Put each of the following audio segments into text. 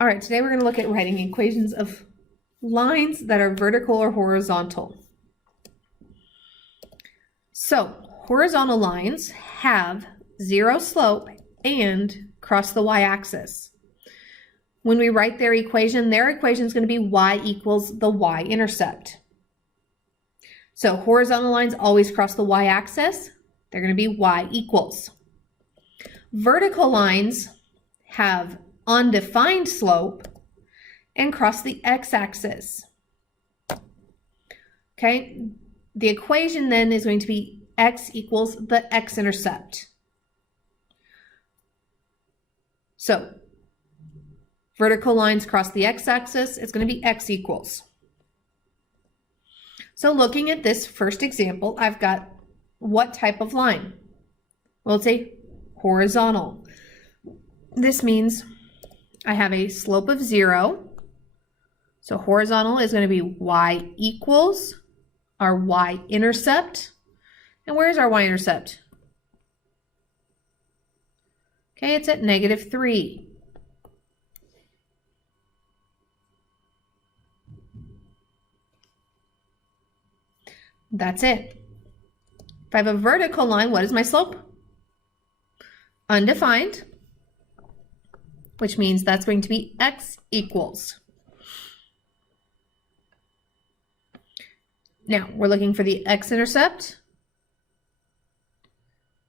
All right, today we're going to look at writing equations of lines that are vertical or horizontal. So, horizontal lines have zero slope and cross the y-axis. When we write their equation is going to be y equals the y-intercept. So, horizontal lines always cross the y-axis. They're going to be y equals. Vertical lines have undefined slope and cross the x-axis. Okay, the equation then is going to be x equals the x-intercept. So, vertical lines cross the x-axis, it's going to be x equals. So looking at this first example, I've got what type of line? Well, it's a horizontal. This means I have a slope of 0. So horizontal is going to be y equals our y-intercept. And where's our y-intercept? Okay, it's at -3. That's it. If I have a vertical line, what is my slope? Undefined, which means that's going to be x equals. Now, we're looking for the x-intercept.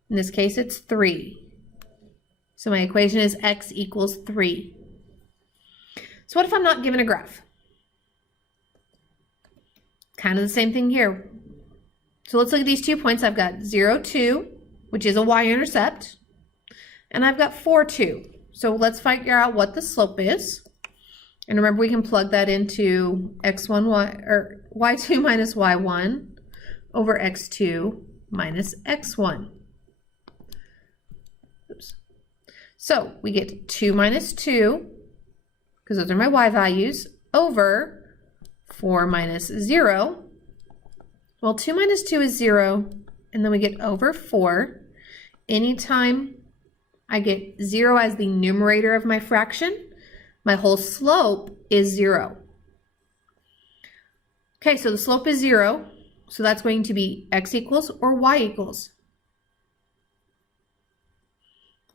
In this case, it's 3. So my equation is x equals 3. So what if I'm not given a graph? Kind of the same thing here. So let's look at these 2 points. I've got 0, 2, which is a y-intercept, and I've got 4, 2. So let's figure out what the slope is. And remember, we can plug that into x1, or y2 minus y1 over x2 minus x1. Oops. So we get 2 minus 2, because those are my y values, over 4 minus 0. Well, 2 minus 2 is 0, and then we get over 4. Anytime I get 0 as the numerator of my fraction, my whole slope is 0. Okay, so the slope is 0, so that's going to be x equals or y equals?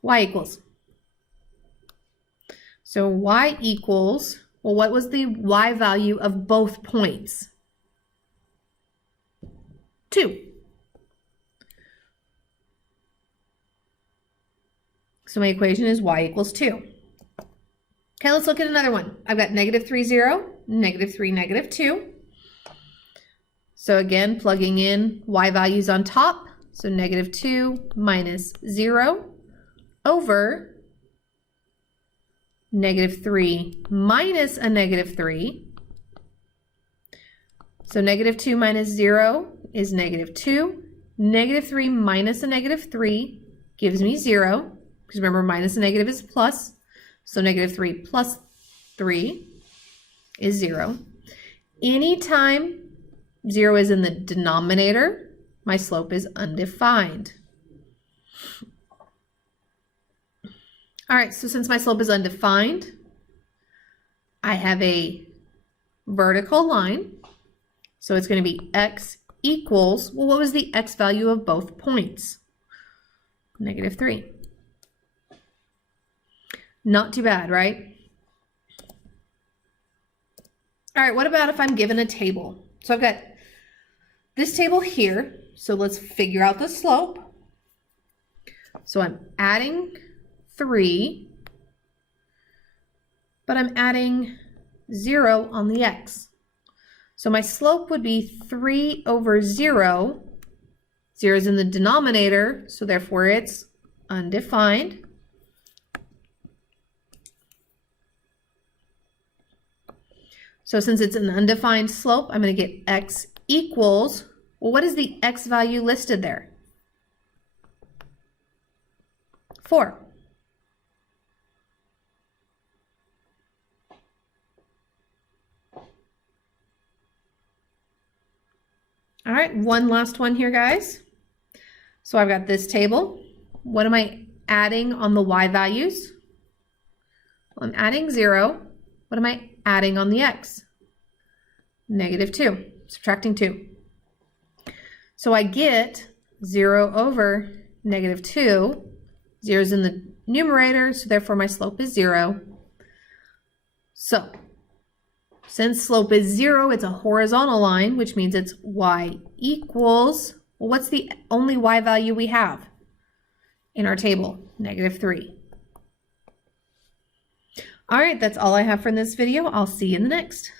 Y equals. So y equals, well, what was the y value of both points? 2. So my equation is y equals 2. Okay, let's look at another one. I've got -3, 0, -3, -2. So again, plugging in y values on top. So -2 minus 0 over -3 minus a -3. So -2 minus 0 is -2. -3 minus a -3 gives me 0. Because remember, minus a negative is plus. So -3 plus 3 is 0. Anytime 0 is in the denominator, my slope is undefined. All right, so since my slope is undefined, I have a vertical line. So it's going to be x equals, well, what was the x value of both points? -3. Not too bad, right? All right, what about if I'm given a table? So I've got this table here. So let's figure out the slope. So I'm adding 3, but I'm adding 0 on the x. So my slope would be 3 over 0. 0 is in the denominator, so therefore it's undefined. So since it's an undefined slope, I'm going to get x equals, well, what is the x value listed there? 4. All right, one last one here, guys. So I've got this table. What am I adding on the y values? I'm adding 0. What am I adding on the x? -2, subtracting 2. So I get 0 over -2. 0 is in the numerator, so therefore my slope is 0. So since slope is 0, it's a horizontal line, which means it's y equals, well, what's the only y value we have in our table? -3. All right, that's all I have for this video. I'll see you in the next.